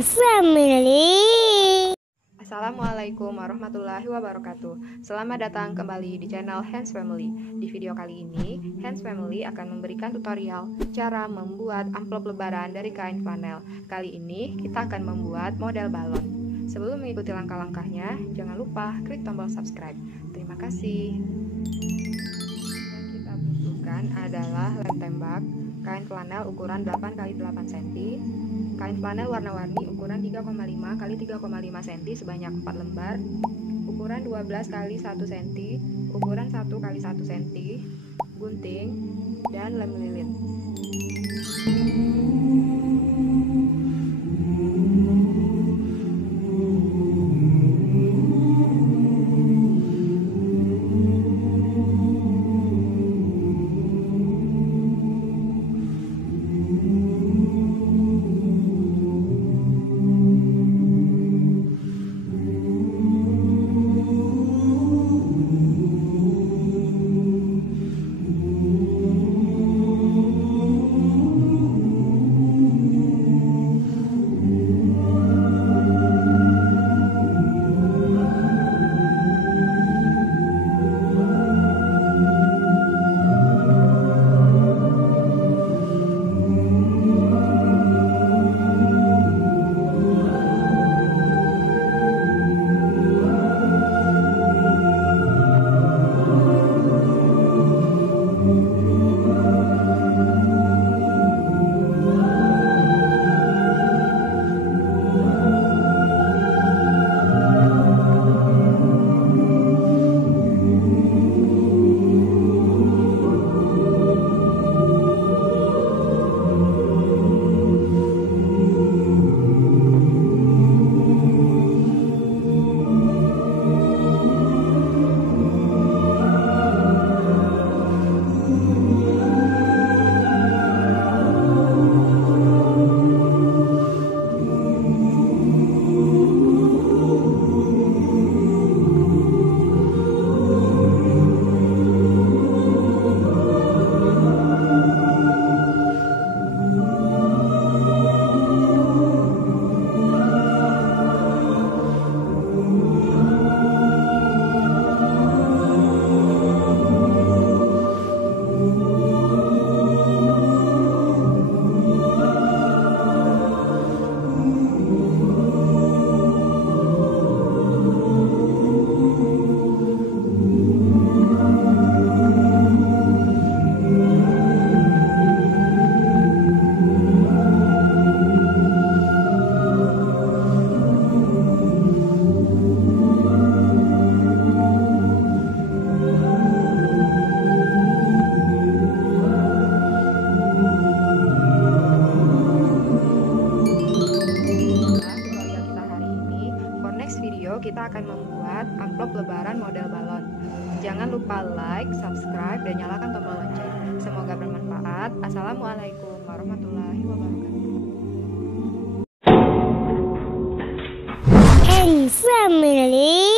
and family. Assalamualaikum warahmatullahi wabarakatuh. Selamat datang kembali di channel Hands Family. Di video kali ini, Hands Family akan memberikan tutorial cara membuat amplop lebaran dari kain flanel. Kali ini kita akan membuat model balon. Sebelum mengikuti langkah-langkahnya, jangan lupa klik tombol subscribe. Terima kasih. Yang kita butuhkan adalah lem tembak, kain flanel ukuran 8x8 cm, kain flanel warna-warni ukuran 3,5 x 3,5 cm sebanyak 4 lembar, ukuran 12 x 1 cm, ukuran 1 x 1 cm, gunting, dan lem lilin. Kita akan membuat amplop lebaran model balon. Jangan lupa like, subscribe, dan nyalakan tombol lonceng. Semoga bermanfaat. Assalamualaikum warahmatullahi wabarakatuh. And family.